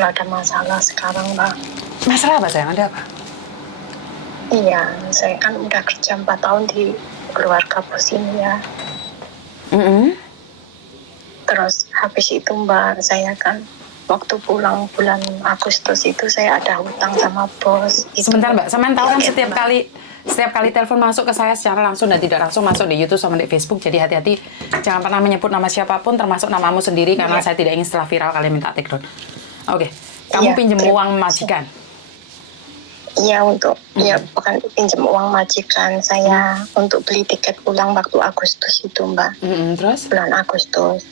betul ada masalah sekarang, Mbak. Masalah apa sayang? Ada apa? Iya, saya kan udah kerja 4 tahun di keluarga bos ini ya. Terus habis itu Mbak, saya kan waktu pulang bulan Agustus itu saya ada hutang sama bos. Sebentar Mbak, sampean tahu kan tiket, setiap kali telepon masuk ke saya secara langsung dan tidak langsung masuk di YouTube sama di Facebook. Jadi hati-hati, jangan pernah menyebut nama siapapun termasuk namamu sendiri karena saya tidak ingin setelah viral kalian minta take down. Oke, kamu pinjam uang majikan? Iya, bukan pinjam uang majikan saya untuk beli tiket pulang waktu Agustus itu Mbak. Terus? Bulan Agustus.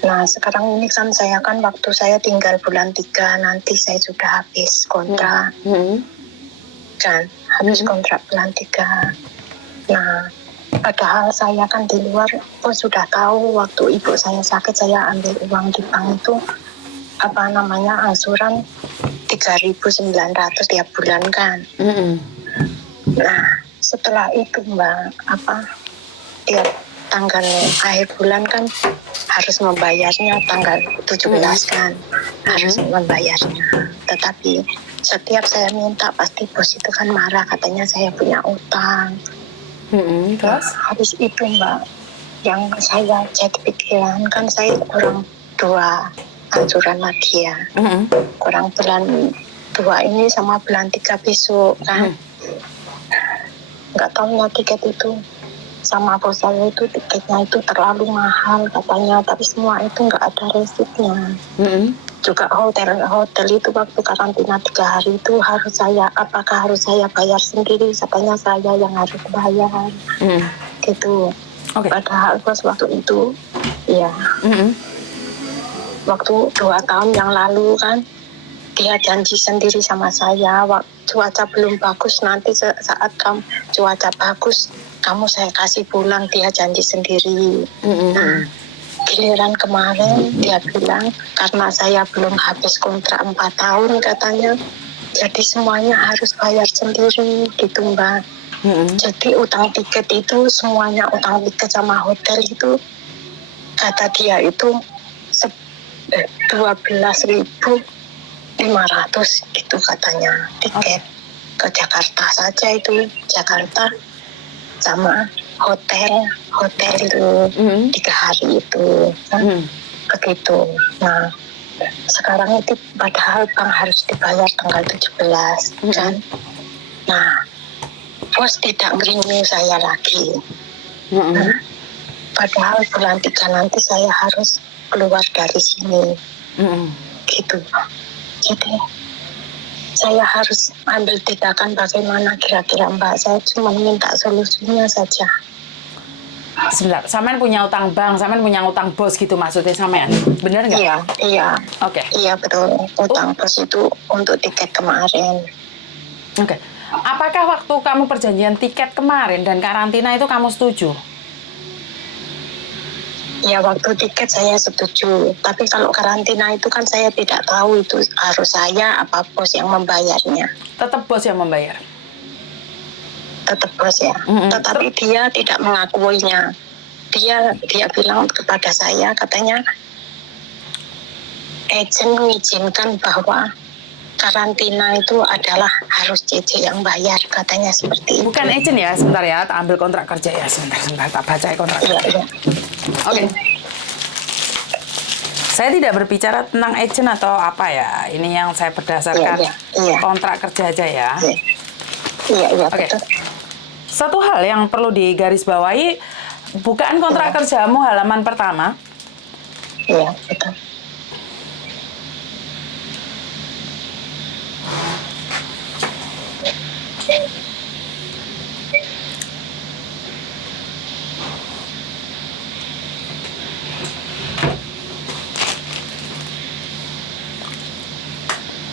Nah sekarang ini kan saya kan waktu saya tinggal bulan 3 nanti saya sudah habis kontrak. Kan habis kontrak bulan 3. Nah padahal saya kan di luar sudah tahu waktu ibu saya sakit saya ambil uang di bank itu angsuran 3.900 tiap bulan kan. Nah setelah itu Mbak tiap tanggal akhir bulan kan harus membayarnya tanggal 17 kan harus membayarnya, tetapi setiap saya minta pasti bos itu kan marah katanya saya punya utang. Terus habis itu Mbak yang saya jadi pikiran kan saya kurang 2 anjuran lagi ya, kurang bulan 2 ini sama bulan 3 besok kan. Nggak tahunya tiket itu sama bos saya itu tiketnya itu terlalu mahal katanya, tapi semua itu nggak ada resipnya. Juga hotel itu waktu karantina 3 hari itu apakah harus saya bayar sendiri, katanya saya yang harus bayar. Gitu. Padahal bos waktu itu ya waktu 2 tahun yang lalu kan dia janji sendiri sama saya, cuaca belum bagus nanti saat cuaca bagus kamu saya kasih pulang, dia janji sendiri. Nah giliran kemarin dia bilang karena saya belum habis kontrak 4 tahun katanya, jadi semuanya harus bayar sendiri gitu Mbak. Jadi utang tiket itu semuanya, utang tiket sama hotel itu kata dia itu 12.500 gitu katanya tiket ke Jakarta saja, itu Jakarta sama hotel itu 3 hari itu begitu. Nah sekarang itu padahal bank harus dibayar tanggal 17 kan. Nah bos tidak ngirim saya lagi. Padahal bulan 3 nanti saya harus keluar dari sini. Gitu. Jadi saya harus ambil tindakan bagaimana kira-kira Mbak, saya cuma minta solusinya saja. Sebentar, sampean punya utang bank, sampean punya utang bos gitu maksudnya sampean? Bener nggak? Iya. Oke. Iya betul, utang bos itu untuk tiket kemarin. Oke. Apakah waktu kamu perjanjian tiket kemarin dan karantina itu kamu setuju? Ya waktu tiket saya setuju, tapi kalau karantina itu kan saya tidak tahu itu harus saya apa bos yang membayarnya. Tetap bos yang membayar? Tetap bos ya, tetapi dia tidak mengakuinya. Dia bilang kepada saya katanya agent mengizinkan bahwa karantina itu adalah harus CC yang bayar, katanya seperti itu. Bukan agent ya, sebentar ya, tak ambil kontrak kerja ya, sebentar, tak baca kontrak kerja. Iya. Oke. Saya tidak berbicara tentang agent atau apa ya, ini yang saya berdasarkan kontrak kerja aja ya. Iya. Oke. Satu hal yang perlu digarisbawahi, bukaan kontrak kerjamu halaman pertama. Iya, betul.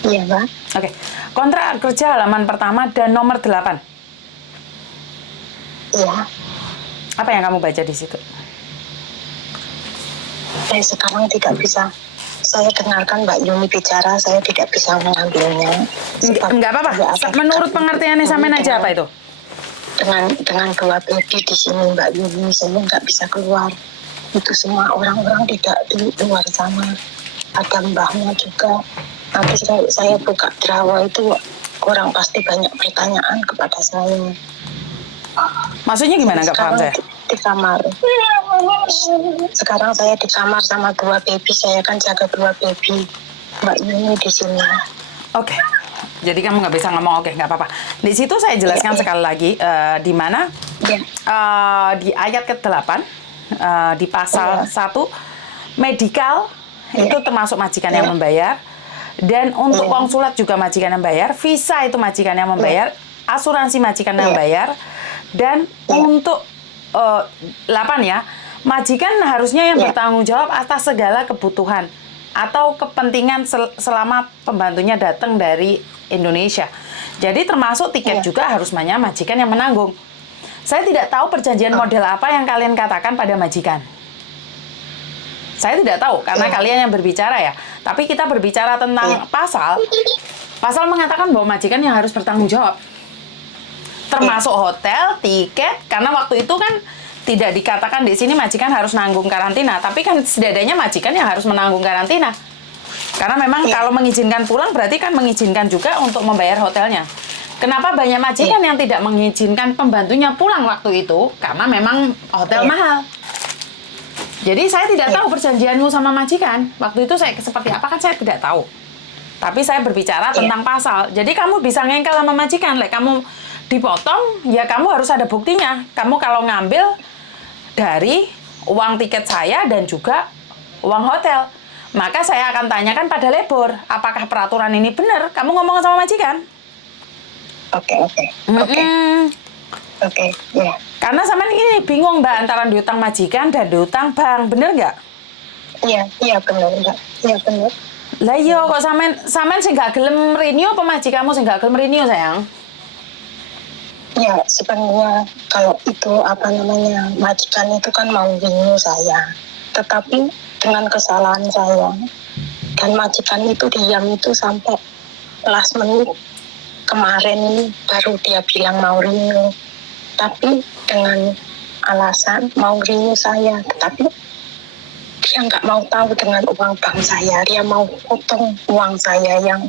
Iya, Mbak. Oke. Kontrak kerja halaman pertama dan nomor 8. Iya. Apa yang kamu baca di situ? Saya sekarang tidak bisa. Saya dengarkan Mbak Yuni bicara, saya tidak bisa mengambilnya. Enggak apa-apa. Menurut pengertiannya sampean aja apa itu? Dengan 2 baby di sini Mbak Yuni, saya nggak bisa keluar. Itu semua orang-orang tidak di luar sana. ada mbahnya juga. Nanti saya buka drawer itu orang pasti banyak pertanyaan kepada saya. Maksudnya gimana? Nggak paham saya. Di kamar. Sekarang saya di kamar sama 2 baby. Saya kan jaga 2 baby. Mbak Yuni di sini. Oke. Jadi kamu nggak bisa ngomong, oke, nggak apa-apa. Di situ saya jelaskan sekali lagi, di mana di ayat ke-8, di pasal 1, medikal itu termasuk majikan yang membayar, dan untuk konsulat juga majikan yang bayar, visa itu majikan yang membayar, asuransi majikan yang bayar, dan untuk 8 ya, majikan harusnya yang bertanggung jawab atas segala kebutuhan atau kepentingan selama pembantunya datang dari Indonesia. Jadi termasuk tiket juga harus majikan yang menanggung. Saya tidak tahu perjanjian model apa yang kalian katakan pada majikan. Saya tidak tahu karena kalian yang berbicara ya. Tapi kita berbicara tentang pasal. Pasal mengatakan bahwa majikan yang harus bertanggung jawab. Termasuk hotel, tiket, karena waktu itu kan tidak dikatakan di sini majikan harus nanggung karantina, tapi kan setidaknya majikan yang harus menanggung karantina. Karena memang kalau mengizinkan pulang berarti kan mengizinkan juga untuk membayar hotelnya. Kenapa banyak majikan yang tidak mengizinkan pembantunya pulang waktu itu? Karena memang hotel mahal. Jadi saya tidak tahu perjanjianmu sama majikan. Waktu itu saya seperti apa kan saya tidak tahu. Tapi saya berbicara tentang pasal. Jadi kamu bisa ngengkel sama majikan. Kamu dipotong, ya kamu harus ada buktinya. Kamu kalau ngambil dari uang tiket saya dan juga uang hotel, maka saya akan tanyakan pada labor, apakah peraturan ini benar? Kamu ngomong sama majikan? Oke, ya. Karena sama ini bingung Mbak antara diutang majikan dan diutang bank, bener nggak? Iya benar Mbak. Iya benar. Lah iya kok sampean sing gak gelem renew apa majikanmu sing gak gelem renew sayang? Ya sebenarnya kalau itu majikan itu kan mau renew saya, tetapi dengan kesalahan saya dan majikan itu diam itu sampai last menit kemarin ini baru dia bilang mau renew, tapi dengan alasan mau renew saya, tetapi dia nggak mau tahu dengan uang bank saya, dia mau potong uang saya yang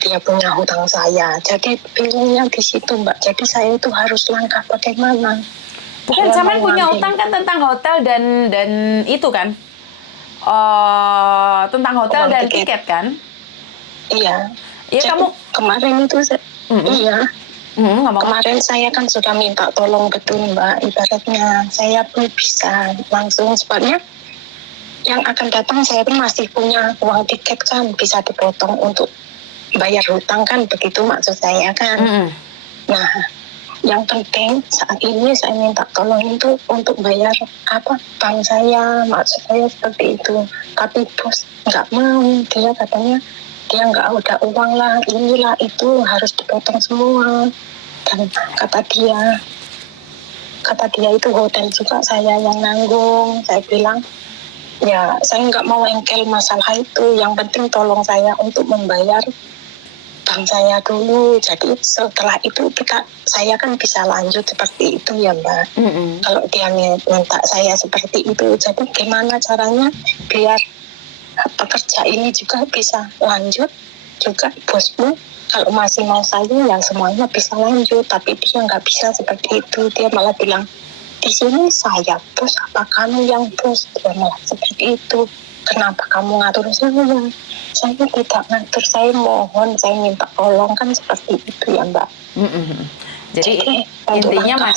dia punya hutang saya. Jadi bingungnya di situ Mbak. Jadi saya itu harus langkah bagaimana? Bukan sampean punya utang kan tentang hotel dan itu kan? Tentang hotel uang dan tiket kan? Iya. Iya jadi, kamu kemarin itu iya. Kemarin saya kan sudah minta tolong betul Mbak. Ibaratnya saya pun bisa langsung sebabnya yang akan datang saya pun masih punya uang tiket kan bisa dipotong untuk bayar hutang kan, begitu maksud saya kan. Nah, yang penting saat ini saya minta tolong itu untuk bayar bank saya, maksud saya seperti itu. Tapi bos nggak mau, dia katanya dia nggak ada uang lah, inilah itu harus dipotong semua. Dan kata dia itu hotel juga saya yang nanggung. Saya bilang ya saya nggak mau engkel masalah itu, yang penting tolong saya untuk membayar bank saya dulu. Jadi setelah itu saya kan bisa lanjut seperti itu ya Mbak. Kalau dia minta saya seperti itu, jadi gimana caranya biar pekerja ini juga bisa lanjut juga bosmu. Kalau masih mau saya ya semuanya bisa lanjut, tapi dia nggak bisa seperti itu. Dia malah bilang di sini saya bos apa kamu yang bos? Dia malah seperti itu. Kenapa kamu ngatur saya? Saya tidak ngatur, saya mohon, saya minta tolong kan seperti itu ya Mbak. Jadi intinya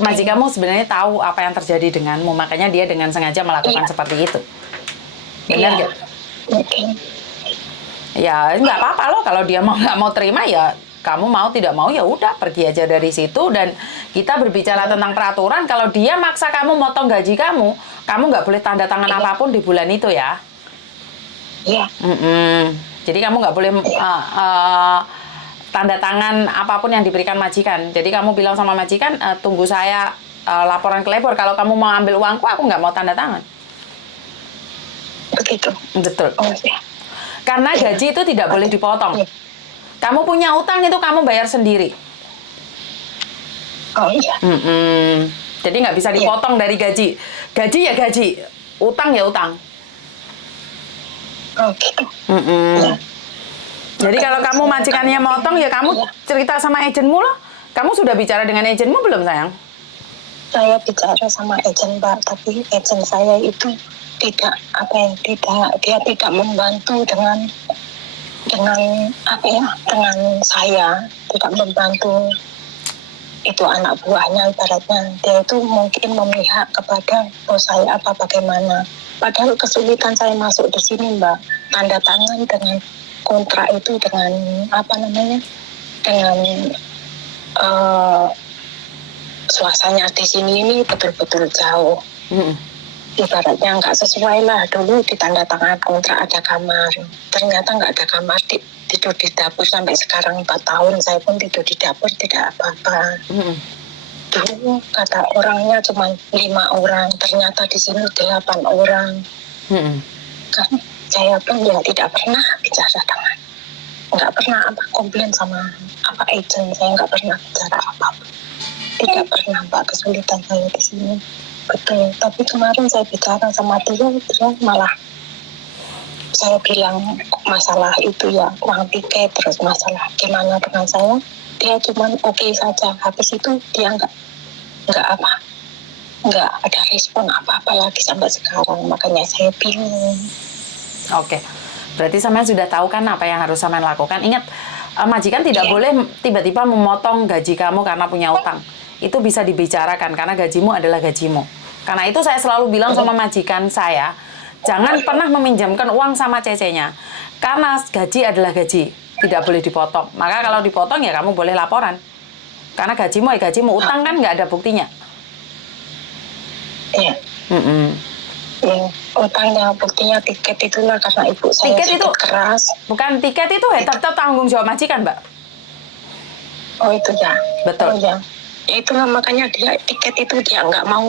majikanmu sebenarnya tahu apa yang terjadi denganmu, makanya dia dengan sengaja melakukan seperti itu. Benar nggak? Ya nggak apa-apa loh kalau dia nggak mau terima ya. Kamu mau tidak mau ya udah pergi aja dari situ, dan kita berbicara tentang peraturan. Kalau dia maksa kamu motong gaji kamu nggak boleh tanda tangan apapun di bulan itu ya. Iya. Jadi kamu nggak boleh tanda tangan apapun yang diberikan majikan. Jadi kamu bilang sama majikan, tunggu saya laporan ke labor. Kalau kamu mau ambil uangku, aku nggak mau tanda tangan. Begitu. Betul. Oh, ya. Karena gaji itu tidak boleh dipotong. Kamu punya utang itu kamu bayar sendiri. Oh iya. Jadi nggak bisa dipotong dari gaji. Gaji ya gaji, utang ya utang. Oh gitu. Ya. Jadi kalau kamu majikannya motong ya kamu cerita sama agenmu loh. Kamu sudah bicara dengan agenmu belum sayang? Saya bicara sama agen Pak, tapi agen saya itu tidak dia tidak membantu dengan dengan saya, tidak membantu itu anak buahnya, ibaratnya dia itu mungkin memihak kepada bos saya apa bagaimana. Padahal kesulitan saya masuk di sini Mbak, tanda tangan dengan kontrak itu dengan dengan suasananya di sini ini betul-betul jauh. Ibaratnya nggak sesuai lah. Dulu ditanda tangan kontrak ada kamar, ternyata nggak ada kamar, tidur di dapur sampai sekarang 4 tahun saya pun tidur di dapur tidak apa-apa. Dulu kata orangnya cuma 5 orang, ternyata di sini 8 orang. Kan saya pun ya tidak pernah bicara dengan, nggak pernah komplain sama agent, saya nggak pernah bicara apa-apa. Tidak pernah Mbak, kesulitan saya di sini. Betul, tapi kemarin saya bicara sama dia malah saya bilang masalah itu ya uang tiket, terus masalah gimana dengan saya, dia cuma oke saja. Habis itu dia nggak ada respon apa-apa lagi sampai sekarang. Makanya saya bingung. Oke, berarti sampean sudah tahu kan apa yang harus sampean lakukan. Ingat, majikan tidak boleh tiba-tiba memotong gaji kamu karena punya utang. Itu bisa dibicarakan karena gajimu adalah gajimu. Karena itu saya selalu bilang sama majikan saya, jangan pernah meminjamkan uang sama cecenya. Karena gaji adalah gaji, tidak boleh dipotong. Maka kalau dipotong ya kamu boleh laporan. Karena gajimu ya gajimu, utang kan nggak ada buktinya. Iya. Utangnya buktinya tiket itulah karena ibu saya tiket itu keras. Bukan tiket itu tetap tanggung jawab majikan, Mbak. Oh itu ya. Betul. Oh, ya. Itulah makanya dia tiket itu dia nggak mau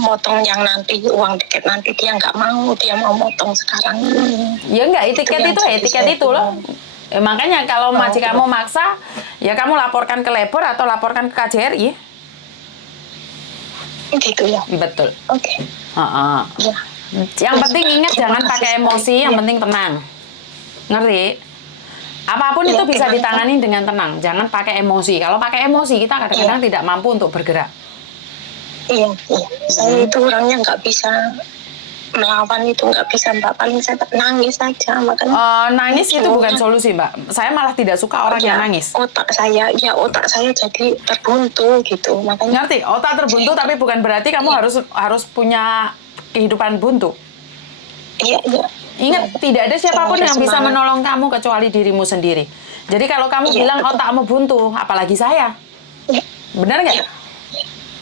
motong yang nanti uang tiket nanti, dia nggak mau, dia mau motong sekarang. Ya enggak, tiket itu loh. Makanya kalau majikanmu maksa, ya kamu laporkan ke labor atau laporkan ke KJRI. Gitu ya. Betul. Oke. Ya. Yang penting ingat jangan pakai emosi, yang penting tenang. Ngerti? Apapun itu bisa ditangani dengan tenang, jangan pakai emosi. Kalau pakai emosi kita kadang-kadang tidak mampu untuk bergerak. Iya. Saya itu orangnya nggak bisa melawan itu, nggak bisa Mbak, paling saya nangis saja. Makanya nangis itu bukan solusi Mbak. Saya malah tidak suka orang yang nangis. Otak saya jadi terbuntu gitu. Makanya ngerti, otak terbuntu tapi bukan berarti kamu harus punya kehidupan buntu. Iya. Ingat, tidak ada siapapun yang bisa menolong kamu kecuali dirimu sendiri. Jadi kalau kamu bilang otakmu buntu, apalagi saya. Benar nggak?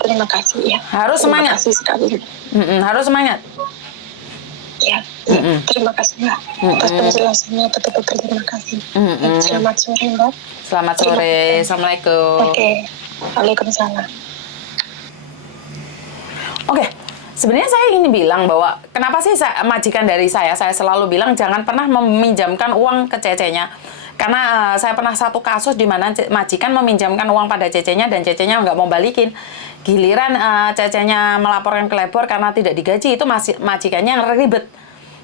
Terima kasih ya. Harus semangat. Terima kasih sekali. Harus semangat. Ya. Terima kasih ya. Atas penjelasannya, betul-betul terima kasih. Selamat sore Mbak. Selamat sore. Assalamualaikum. Oke. Waalaikumsalam. Oke. Sebenarnya saya ingin bilang bahwa kenapa sih majikan dari saya selalu bilang jangan pernah meminjamkan uang ke cecenya. Karena saya pernah satu kasus di mana majikan meminjamkan uang pada cecenya dan cecenya nggak mau balikin. Giliran cecenya melaporkan ke labor karena tidak digaji, itu majikannya yang ribet.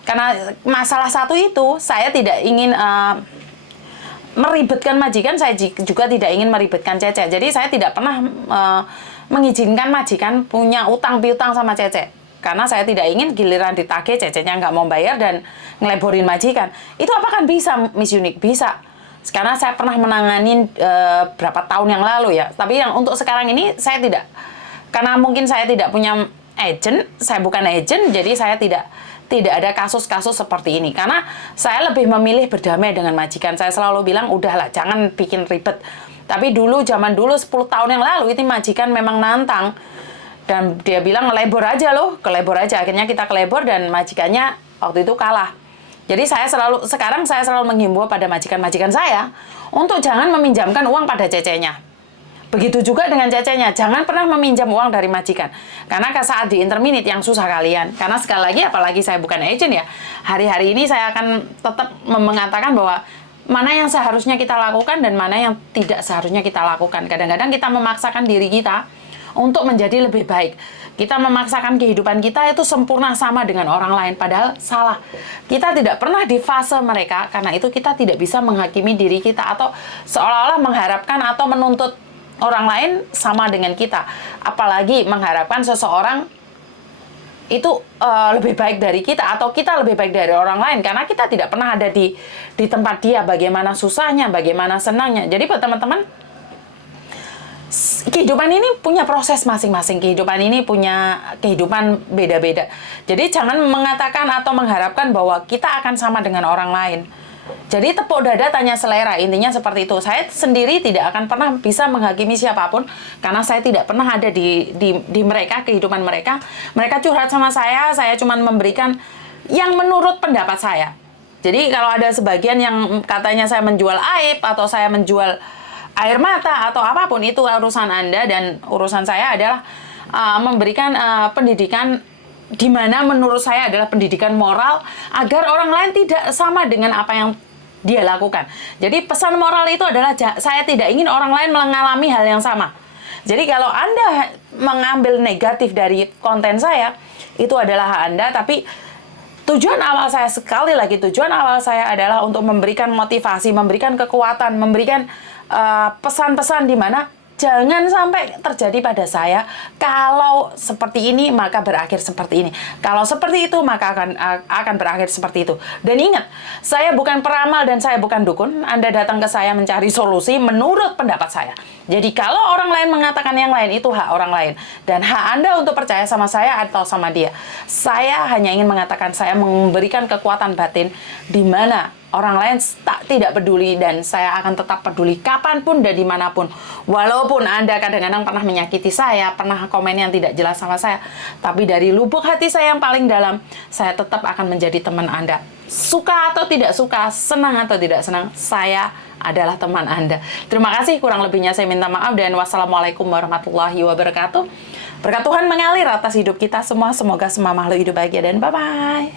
Karena masalah satu itu, saya tidak ingin meribetkan majikan, saya juga tidak ingin meribetkan cece. Jadi saya tidak pernah mengizinkan majikan punya utang piutang sama cece. Karena saya tidak ingin giliran ditagih cecenya nggak mau bayar dan ngeleborin majikan. Itu apakah bisa, Miss Unique? Bisa. Karena saya pernah menangani berapa tahun yang lalu ya. Tapi yang untuk sekarang ini saya tidak. Karena mungkin saya tidak punya agent, saya bukan agent, jadi saya tidak ada kasus-kasus seperti ini. Karena saya lebih memilih berdamai dengan majikan. Saya selalu bilang, udahlah, jangan bikin ribet. Tapi zaman dulu 10 tahun yang lalu, itu majikan memang nantang. Dan dia bilang, ngelebor aja loh, ke lebor aja. Akhirnya kita ke lebor dan majikannya waktu itu kalah. Jadi sekarang saya selalu menghimbau pada majikan-majikan saya untuk jangan meminjamkan uang pada cecenya. Begitu juga dengan cecenya, jangan pernah meminjam uang dari majikan. Karena saat di interminate yang susah kalian. Karena sekali lagi, apalagi saya bukan agent ya, hari-hari ini saya akan tetap mengatakan bahwa mana yang seharusnya kita lakukan dan mana yang tidak seharusnya kita lakukan. Kadang-kadang kita memaksakan diri kita untuk menjadi lebih baik. Kita memaksakan kehidupan kita itu sempurna sama dengan orang lain, padahal salah. Kita tidak pernah di fase mereka, karena itu kita tidak bisa menghakimi diri kita atau seolah-olah mengharapkan atau menuntut orang lain sama dengan kita. Apalagi mengharapkan seseorang itu lebih baik dari kita atau kita lebih baik dari orang lain, karena kita tidak pernah ada di tempat dia, bagaimana susahnya, bagaimana senangnya. Jadi buat teman-teman, kehidupan ini punya proses masing-masing, kehidupan ini punya kehidupan beda-beda. Jadi jangan mengatakan atau mengharapkan bahwa kita akan sama dengan orang lain. Jadi tepuk dada tanya selera, intinya seperti itu. Saya sendiri tidak akan pernah bisa menghakimi siapapun, karena saya tidak pernah ada di mereka, kehidupan mereka. Mereka curhat sama saya cuma memberikan yang menurut pendapat saya. Jadi kalau ada sebagian yang katanya saya menjual aib, atau saya menjual air mata, atau apapun, itu urusan Anda, dan urusan saya adalah memberikan pendidikan di mana menurut saya adalah pendidikan moral agar orang lain tidak sama dengan apa yang dia lakukan. Jadi pesan moral itu adalah saya tidak ingin orang lain mengalami hal yang sama. Jadi kalau Anda mengambil negatif dari konten saya, itu adalah hak Anda, tapi tujuan awal saya, sekali lagi, tujuan awal saya adalah untuk memberikan motivasi, memberikan kekuatan, memberikan pesan-pesan di mana jangan sampai terjadi pada saya, kalau seperti ini maka berakhir seperti ini. Kalau seperti itu maka akan berakhir seperti itu. Dan ingat, saya bukan peramal dan saya bukan dukun. Anda datang ke saya mencari solusi menurut pendapat saya. Jadi kalau orang lain mengatakan yang lain, itu hak orang lain. Dan hak Anda untuk percaya sama saya atau sama dia. Saya hanya ingin mengatakan, saya memberikan kekuatan batin di mana orang lain tidak peduli, dan saya akan tetap peduli kapanpun dan dimanapun. Walaupun Anda kadang-kadang pernah menyakiti saya, pernah komen yang tidak jelas sama saya, tapi dari lubuk hati saya yang paling dalam, saya tetap akan menjadi teman Anda. Suka atau tidak suka, senang atau tidak senang, saya adalah teman Anda. Terima kasih, kurang lebihnya saya minta maaf, dan wassalamualaikum warahmatullahi wabarakatuh. Berkat Tuhan mengalir atas hidup kita semua. Semoga semua makhluk hidup bahagia, dan bye-bye.